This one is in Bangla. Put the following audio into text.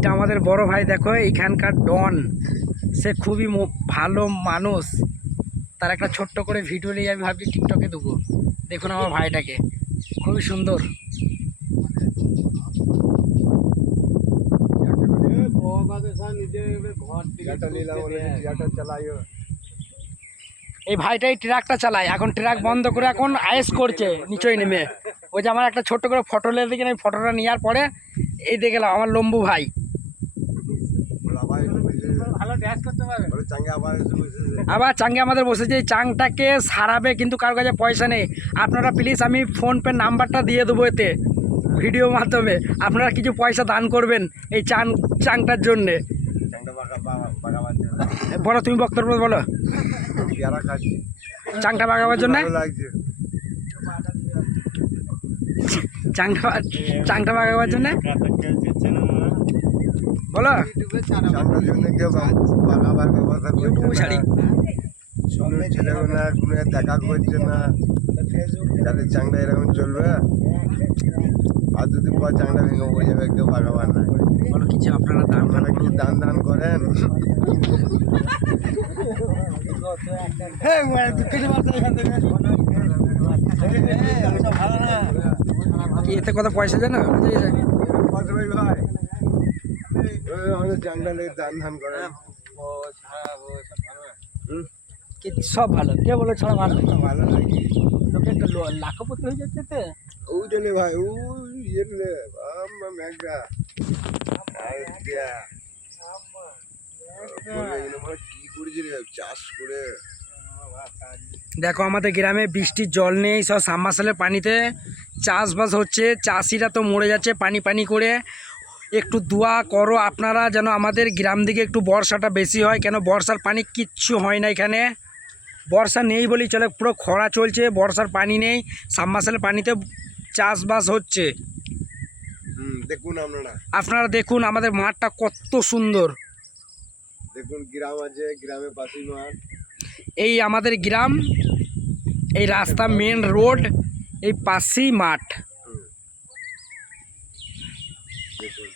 এটা আমাদের বড় ভাই, দেখো এখানকার ডন, সে খুবই ভালো মানুষ। তার একটা ছোট্ট করে ভিডিও নিয়ে আমি ভাবছি টিকটকে দেবো। দেখুন আমার ভাইটাকে, খুবই সুন্দর। এই ভাইটাই ট্রাকটা চালায়, এখন ট্রাক বন্ধ করে এখন আয়েস করছে নিচই নেমে। ওই যে আমার একটা ছোট্ট করে ফটো লেগে দিকে, এই ফটোটা নেওয়ার পরে এই দেখে গেলাম আমার লম্বু ভাই। আবার চাঙ্গে আমাদের বসেছে, এই চাংটাকে সারাবে, কিন্তু কারোর কাছে পয়সা নেই। আপনারা প্লিজ, আমি ফোনপে নাম্বারটা দিয়ে দেবো এতে ভিডিওর মাধ্যমে, আপনারা কিছু পয়সা দান করবেন এই চাংটার জন্যে। বলো, তুমি বক্তব্য বলো। চাংটা বাগাবার জন্য, চাংটা বাগাবার জন্য বলো। ইউটিউব ছাড়ি ছেলেগুলা কোনো দেখা করছে না, তাদের চাংটা এরকম চলবে। আর দুদিন পর চাংটা ভেঙে পড়ে যাবে, কেউ বাগাবার না। বলো কিছু, আপনারা কিছু দান করেন। কি এতে কত পয়সা জানো? ভাই চাংটা লেগে দান করেন। সব ভালো, কে বলে ছড়া ভালো? ভালো লাগে লোকে লাখপতি হয়ে যাচ্ছে তো। ওই জন্য ভাই, ওই ইয়ে মেঘটা কি করেছি রে চাষ করে। দেখো আমাদের গ্রামে বৃষ্টির জল নেই, সব সাবমার্সিবলের পানিতে চাষবাস হচ্ছে। চাষিরা তো মরে যাচ্ছে পানি পানি করে। একটু দোয়া করো আপনারা যেন আমাদের গ্রাম দিকে একটু বর্ষাটা বেশি হয়, কেন বর্ষার পানি কিচ্ছু হয় না এখানে। বর্ষা নেই বলেই চলে, পুরো খরা চলছে, বর্ষার পানি নেই, সাবমার্সিবলের পানিতে চাষবাস হচ্ছে। দেখুন আপনারা দেখুন আমাদের মাঠটা কত সুন্দর। দেখুন গ্রাম আছে, গ্রামের পাশেই মাঠ। এই আমাদের গ্রাম, এই রাস্তা মেন রোড, এই পাশেই মাঠ। দেখুন